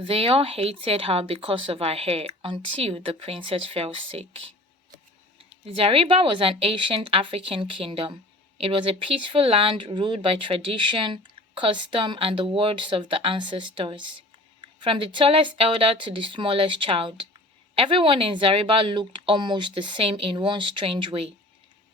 They all hated her because of her hair until the princess fell sick. Zariba was an ancient African kingdom. It was a peaceful land ruled by tradition, custom, and the words of the ancestors. From the tallest elder to the smallest child, everyone in Zariba looked almost the same in one strange way.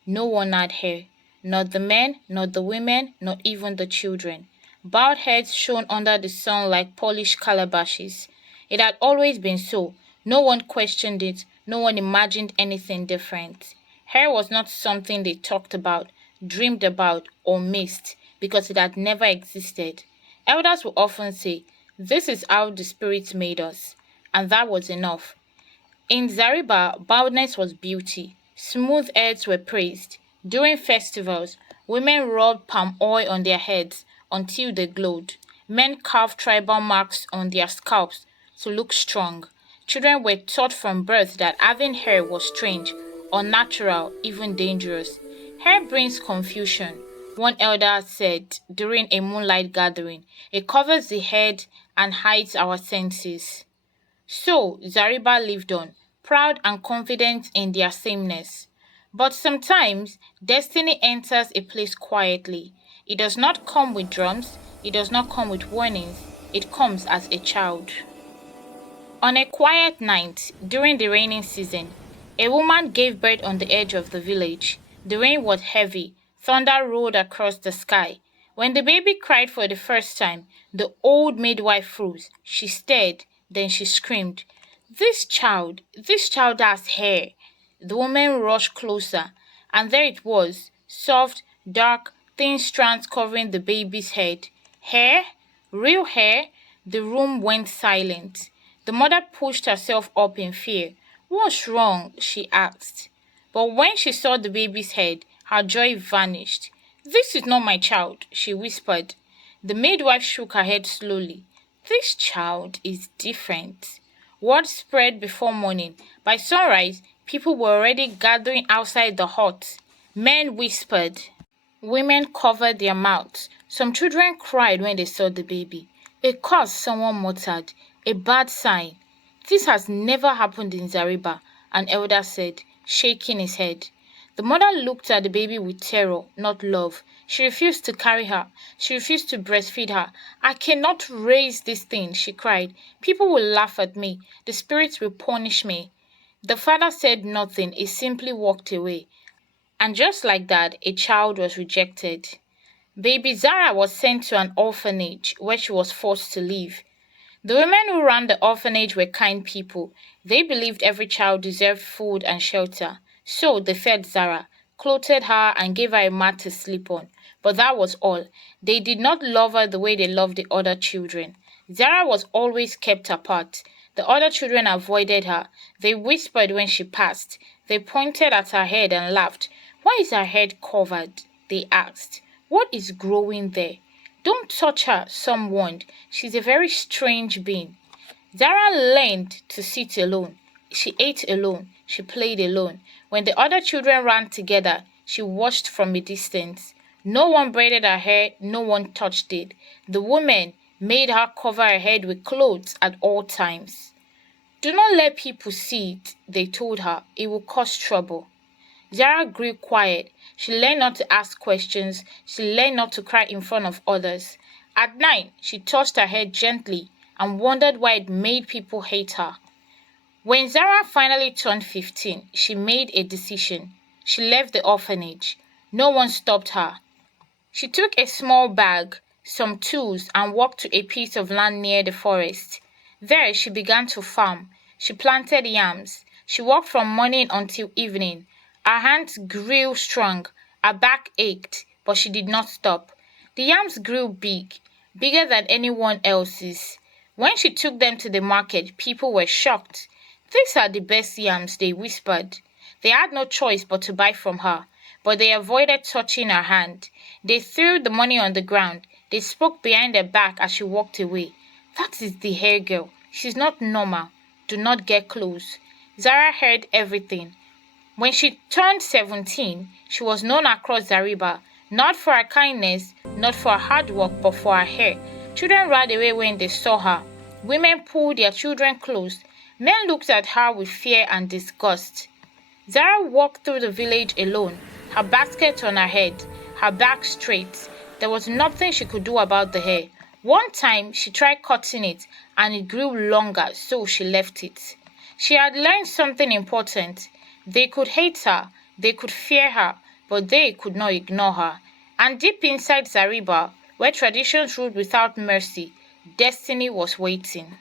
No one had hair, not the men, not the women, not even the children. Bowed heads shone under the sun like polished calabashes. It had always been so. No one questioned it, no one imagined anything different. Hair was not something they talked about, dreamed about, or missed, because it had never existed. Elders would often say, "This is how the Spirit made us," and that was enough. In Zariba, baldness was beauty. Smooth heads were praised. During festivals, women rubbed palm oil on their heads until they glowed. Men carved tribal marks on their scalps to look strong. Children were taught from birth that having hair was strange, unnatural, even dangerous. Hair brings confusion, one elder said during a moonlight gathering. It covers the head and hides our senses. So Zariba lived on, proud and confident in their sameness. But sometimes destiny enters a place quietly. It does not come with drums, it does not come with warnings, it comes as a child. On a quiet night during the raining season, a woman gave birth on the edge of the village. The rain was heavy, thunder rolled across the sky. When the baby cried for the first time, the old midwife froze. She stared, then she screamed, this child has hair." The woman rushed closer, and there it was, soft, dark, thin strands covering the baby's head. Hair? Real hair? The room went silent. The mother pushed herself up in fear. "What's wrong?" she asked. But when she saw the baby's head, her joy vanished. "This is not my child," she whispered. The midwife shook her head slowly. "This child is different." Word spread before morning. By sunrise, people were already gathering outside the hut. Men whispered. Women covered their mouths. Some children cried when they saw the baby. "A curse," someone muttered. "A bad sign." "This has never happened in Zariba," an elder said, shaking his head. The mother looked at the baby with terror, not love. She refused to carry her. She refused to breastfeed her. "I cannot raise this thing," she cried. "People will laugh at me. The spirits will punish me." The father said nothing. He simply walked away. And just like that, a child was rejected. Baby Zara was sent to an orphanage where she was forced to live. The women who ran the orphanage were kind people. They believed every child deserved food and shelter. So they fed Zara, clothed her, and gave her a mat to sleep on. But that was all. They did not love her the way they loved the other children. Zara was always kept apart. The other children avoided her. They whispered when she passed. They pointed at her head and laughed. "Why is her head covered?" they asked. "What is growing there?" "Don't touch her," some warned. "She's a very strange being." Zara learned to sit alone. She ate alone. She played alone. When the other children ran together, she watched from a distance. No one braided her hair, no one touched it. The women made her cover her head with clothes at all times. "Do not let people see it," they told her. "It will cause trouble." Zara grew quiet. She learned not to ask questions. She learned not to cry in front of others. At night, she tossed her head gently and wondered why it made people hate her. When Zara finally turned 15, she made a decision. She left the orphanage. No one stopped her. She took a small bag, some tools, and walked to a piece of land near the forest. There she began to farm. She planted yams. She worked from morning until evening. Her hands grew strong. Her back ached, but she did not stop. The yams grew big, bigger than anyone else's. When she took them to the market, people were shocked. "These are the best yams," they whispered. They had no choice but to buy from her, but they avoided touching her hand. They threw the money on the ground. They spoke behind her back as she walked away. "That is the hair girl. She's not normal. Do not get close." Zara heard everything. When she turned 17, she was known across Zariba, not for her kindness, not for her hard work, but for her hair. Children ran away when they saw her. Women pulled their children close. Men looked at her with fear and disgust. Zara walked through the village alone, her basket on her head, her back straight. There was nothing she could do about the hair. One time she tried cutting it and it grew longer, so she left it. She had learned something important. They could hate her, they could fear her, but they could not ignore her. And deep inside Zariba, where traditions ruled without mercy, destiny was waiting.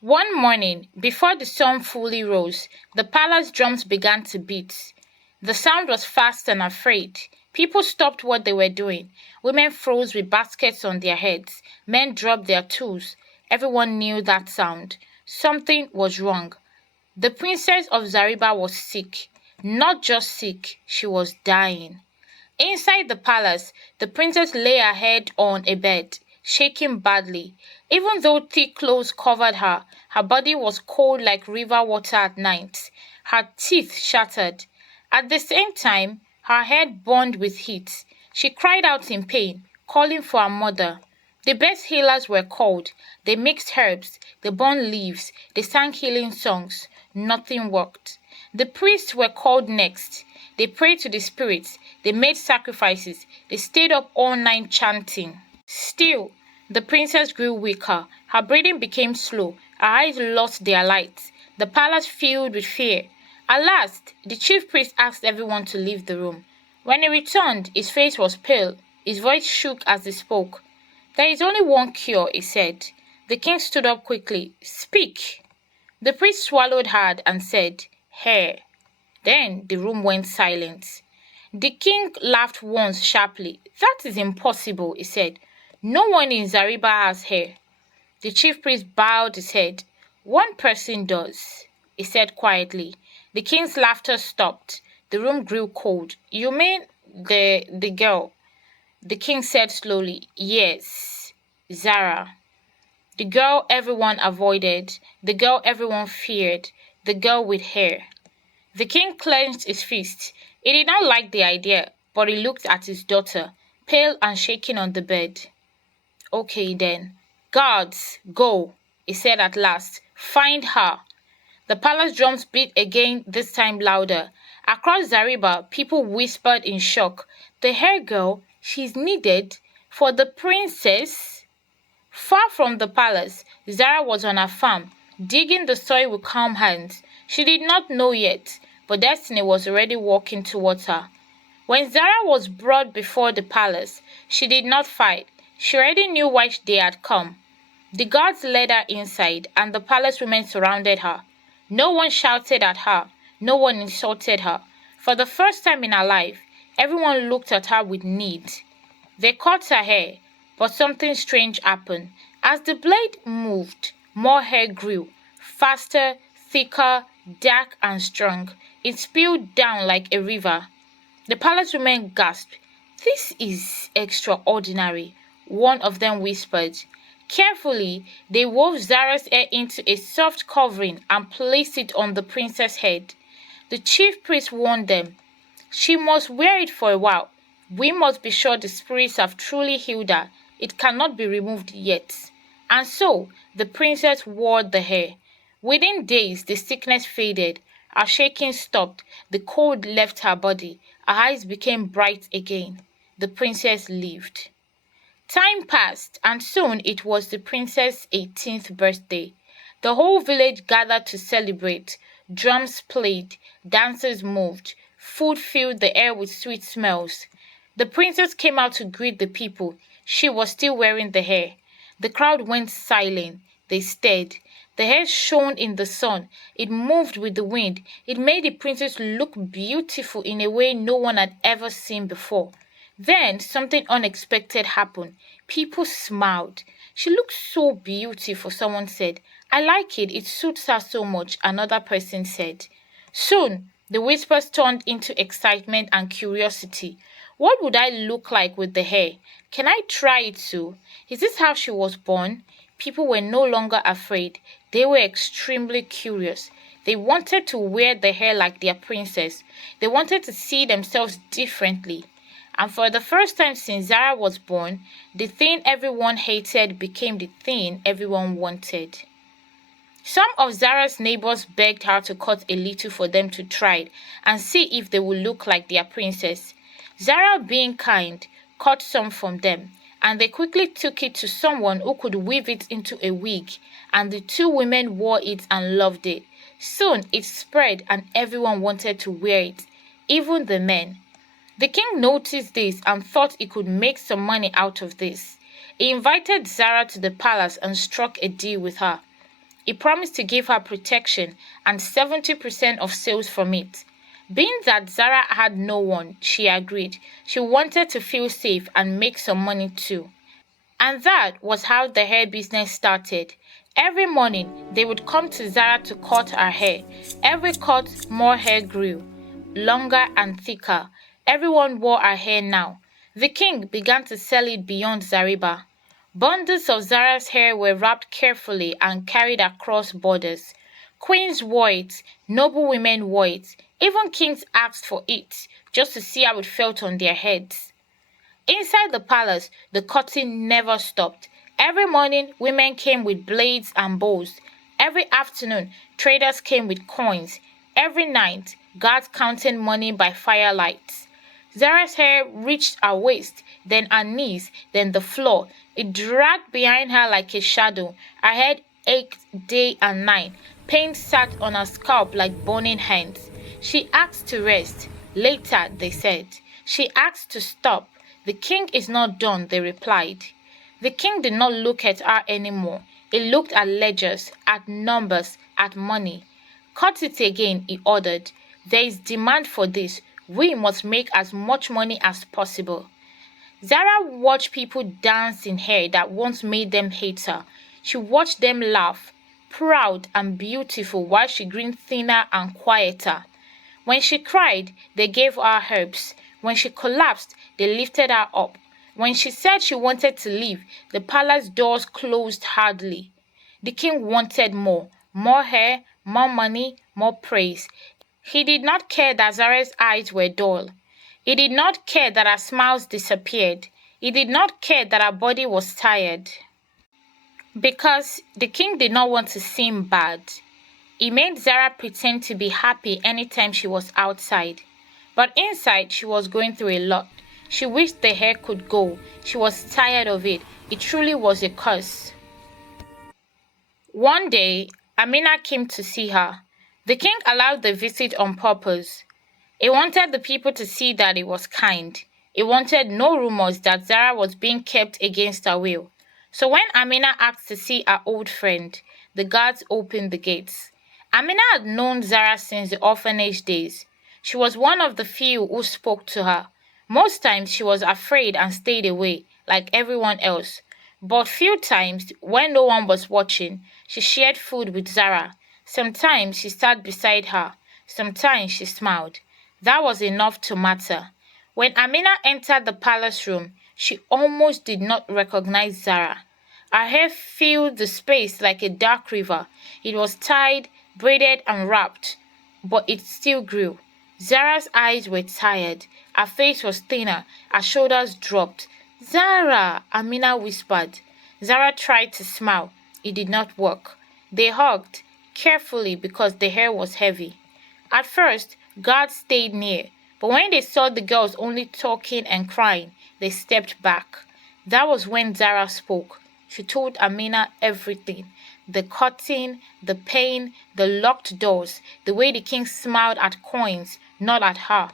One morning, before the sun fully rose, the palace drums began to beat. The sound was fast and afraid. People stopped what they were doing. Women froze with baskets on their heads. Men dropped their tools. Everyone knew that sound. Something was wrong. The princess of Zariba was sick. Not just sick, she was dying. Inside the palace, the princess lay her head on a bed, shaking badly. Even though thick clothes covered her, her body was cold like river water at night. Her teeth shattered. At the same time, her head burned with heat. She cried out in pain, calling for her mother. The best healers were called. They mixed herbs, they burned leaves, they sang healing songs. Nothing worked. The priests were called next. They prayed to the spirits, they made sacrifices, they stayed up all night chanting. Still, the princess grew weaker. Her breathing became slow. Her eyes lost their light. The palace filled with fear. At last, the chief priest asked everyone to leave the room. When he returned, his face was pale. His voice shook as he spoke. There is only one cure, he said. The king stood up quickly. Speak. The priest swallowed hard and said, Hair. Then the room went silent. The king laughed once sharply. That is impossible, he said. No one in Zariba has hair. The chief priest bowed his head. One person does, he said quietly. The king's laughter stopped. The room grew cold. You mean the girl? The king said slowly. Yes, Zara. The girl everyone avoided, the girl everyone feared, the girl with hair. The king clenched his fist. He did not like the idea, but he looked at his daughter, pale and shaking on the bed. Okay then. Guards, go, he said at last. Find her. The palace drums beat again, this time louder. Across Zariba, people whispered in shock. The hair girl, she's needed for the princess. Far from the palace, Zara was on her farm, digging the soil with calm hands. She did not know yet, but destiny was already walking towards her. When Zara was brought before the palace, she did not fight. She already knew why they had come. The guards led her inside, and the palace women surrounded her. No one shouted at her. No one insulted her. For the first time in her life, everyone looked at her with need. They cut her hair, but something strange happened. As the blade moved, more hair grew, faster, thicker, dark and strong. It spilled down like a river. The palace women gasped. This is extraordinary, one of them whispered. Carefully, they wove Zara's hair into a soft covering and placed it on the princess' head. The chief priest warned them. She must wear it for a while. We must be sure the spirits have truly healed her. It cannot be removed yet. And so, the princess wore the hair. Within days, the sickness faded. Her shaking stopped. The cold left her body. Her eyes became bright again. The princess lived. Time passed, and soon it was the princess' 18th birthday. The whole village gathered to celebrate. Drums played, dancers moved, food filled the air with sweet smells. The princess came out to greet the people. She was still wearing the hair. The crowd went silent. They stared. The hair shone in the sun. It moved with the wind. It made the princess look beautiful in a way no one had ever seen before. Then something unexpected happened. People smiled. She looks so beautiful, someone said. I like it. It suits her so much, another person said. Soon, the whispers turned into excitement and curiosity. What would I look like with the hair? Can I try it too? Is this how she was born? People were no longer afraid. They were extremely curious. They wanted to wear the hair like their princess. They wanted to see themselves differently. And for the first time since Zara was born, the thing everyone hated became the thing everyone wanted. Some of Zara's neighbors begged her to cut a little for them to try and see if they would look like their princess. Zara, being kind, cut some from them, and they quickly took it to someone who could weave it into a wig, and the two women wore it and loved it. Soon it spread and everyone wanted to wear it, even the men. The king noticed this and thought he could make some money out of this. He invited Zara to the palace and struck a deal with her. He promised to give her protection and 70% of sales from it. Being that Zara had no one, she agreed. She wanted to feel safe and make some money too. And that was how the hair business started. Every morning, they would come to Zara to cut her hair. Every cut, more hair grew, longer and thicker. Everyone wore her hair now. The king began to sell it beyond Zariba. Bundles of Zara's hair were wrapped carefully and carried across borders. Queens wore it, noble women wore it, even kings asked for it, just to see how it felt on their heads. Inside the palace, the cutting never stopped. Every morning, women came with blades and bows. Every afternoon, traders came with coins. Every night, guards counted money by firelight. Zara's hair reached her waist, then her knees, then the floor. It dragged behind her like a shadow. Her head ached day and night. Pain sat on her scalp like burning hands. She asked to rest. Later, they said. She asked to stop. The king is not done, they replied. The king did not look at her anymore. He looked at ledgers, at numbers, at money. Cut it again, he ordered. There is demand for this. We must make as much money as possible. Zara watched people dance in hair that once made them hate her. She watched them laugh, proud and beautiful, while she grew thinner and quieter. When she cried, they gave her herbs. When she collapsed, they lifted her up. When she said she wanted to leave, the palace doors closed hardly. The king wanted more hair, more money, more praise. He did not care that Zara's eyes were dull. He did not care that her smiles disappeared. He did not care that her body was tired. Because the king did not want to seem bad. He made Zara pretend to be happy anytime she was outside. But inside, she was going through a lot. She wished the hair could go. She was tired of it. It truly was a curse. One day, Amina came to see her. The king allowed the visit on purpose. He wanted the people to see that he was kind. He wanted no rumors that Zara was being kept against her will. So when Amina asked to see her old friend, the guards opened the gates. Amina had known Zara since the orphanage days. She was one of the few who spoke to her. Most times she was afraid and stayed away, like everyone else. But few times, when no one was watching, she shared food with Zara. Sometimes she sat beside her. Sometimes she smiled. That was enough to matter. When Amina entered the palace room, she almost did not recognize Zara. Her hair filled the space like a dark river. It was tied, braided, and wrapped, but it still grew. Zara's eyes were tired. Her face was thinner. Her shoulders dropped. Zara, Amina whispered. Zara tried to smile. It did not work. They hugged, carefully because the hair was heavy. At first, guards stayed near, but when they saw the girls only talking and crying, they stepped back. That was when Zara spoke. She told Amina everything. The cutting, the pain, the locked doors, the way the king smiled at coins, not at her.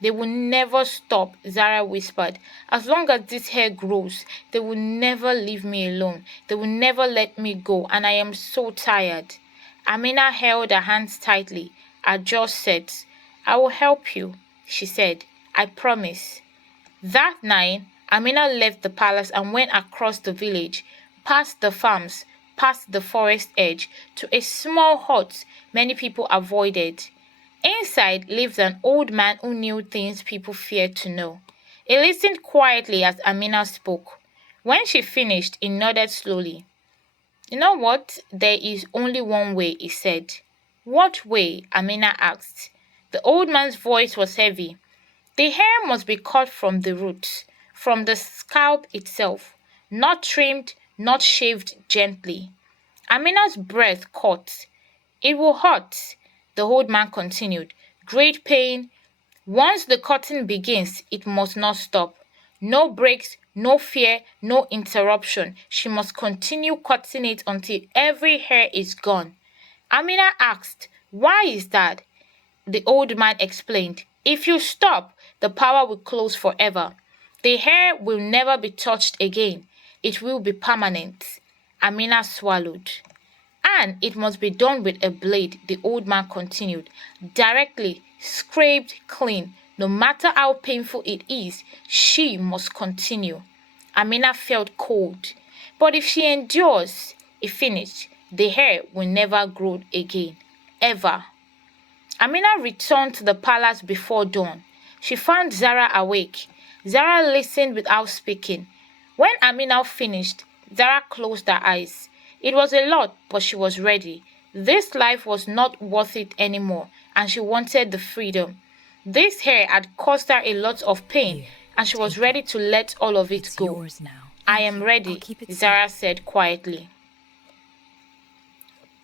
They will never stop, Zara whispered. As long as this hair grows, they will never leave me alone. They will never let me go, and I am so tired. Amina held her hands tightly. Her jaw set. I will help you, she said. I promise. That night, Amina left the palace and went across the village, past the farms, past the forest edge, to a small hut many people avoided. Inside lived an old man who knew things people feared to know. He listened quietly as Amina spoke. When she finished, he nodded slowly. You know what? There is only one way, he said. What way? Amina asked. The old man's voice was heavy. The hair must be cut from the roots, from the scalp itself, not trimmed, not shaved gently. Amina's breath caught. It will hurt, the old man continued. Great pain. Once the cutting begins, it must not stop. No breaks, no fear, no interruption. She must continue cutting it until every hair is gone. Amina asked, "Why is that?" The old man explained, "If you stop, the power will close forever. The hair will never be touched again. It will be permanent." Amina swallowed. "And it must be done with a blade," the old man continued. "Directly, scraped clean. No matter how painful it is, she must continue." Amina felt cold. "But if she endures," he finished, "the hair will never grow again. Ever." Amina returned to the palace before dawn. She found Zara awake. Zara listened without speaking. When Amina finished, Zara closed her eyes. It was a lot, but she was ready. This life was not worth it anymore, and she wanted the freedom. This hair had caused her a lot of pain, Here, and she was take ready to let all of it It's go. yours now. "I am ready," I'll keep it Zara said quietly.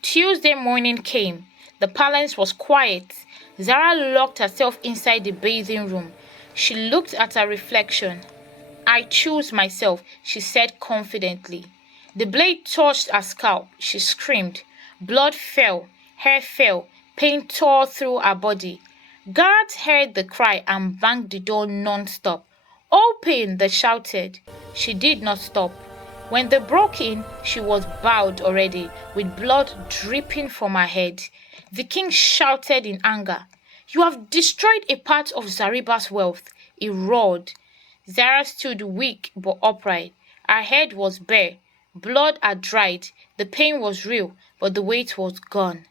Tuesday morning came. The palace was quiet. Zara locked herself inside the bathing room. She looked at her reflection. "I choose myself," she said confidently. The blade touched her scalp. She screamed. Blood fell, hair fell, pain tore through her body. Guards heard the cry and banged the door non-stop. "Open!" they shouted. She did not stop. When they broke in, she was bowed already, with blood dripping from her head. The king shouted in anger. "You have destroyed a part of Zariba's wealth," he roared. Zara stood weak but upright. Her head was bare. Blood had dried. The pain was real, but the weight was gone.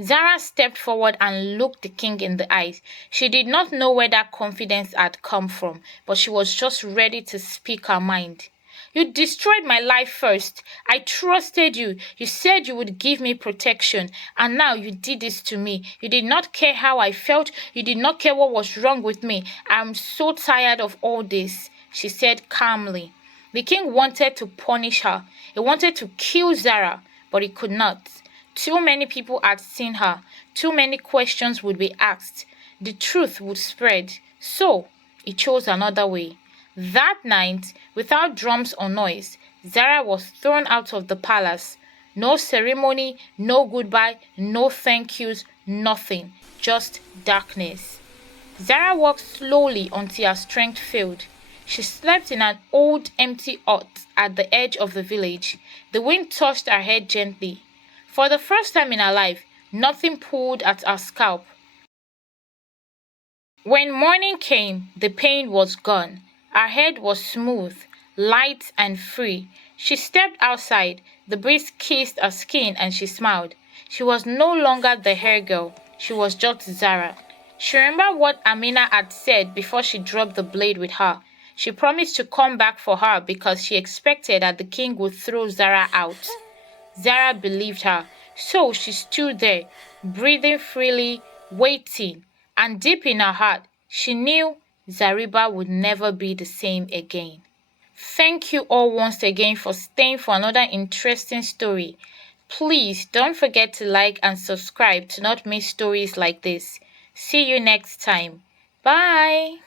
Zara stepped forward and looked the king in the eyes. She did not know where that confidence had come from, but she was just ready to speak her mind. "You destroyed my life first. I trusted you. You said you would give me protection, and now you did this to me. You did not care how I felt. You did not care what was wrong with me. I am so tired of all this," she said calmly. The king wanted to punish her. He wanted to kill Zara, but he could not. Too many people had seen her. Too many questions would be asked. The truth would spread. So, he chose another way. That night, without drums or noise, Zara was thrown out of the palace. No ceremony, no goodbye, no thank yous, nothing. Just darkness. Zara walked slowly until her strength failed. She slept in an old empty hut at the edge of the village. The wind touched her head gently. For the first time in her life, nothing pulled at her scalp. When morning came, the pain was gone. Her head was smooth, light and free. She stepped outside. The breeze kissed her skin and she smiled. She was no longer the hair girl. She was just Zara. She remembered what Amina had said before she dropped the blade with her. She promised to come back for her because she expected that the king would throw Zara out. Zara believed her, so she stood there, breathing freely, waiting, and deep in her heart, she knew Zariba would never be the same again. Thank you all once again for staying for another interesting story. Please don't forget to like and subscribe to not miss stories like this. See you next time. Bye.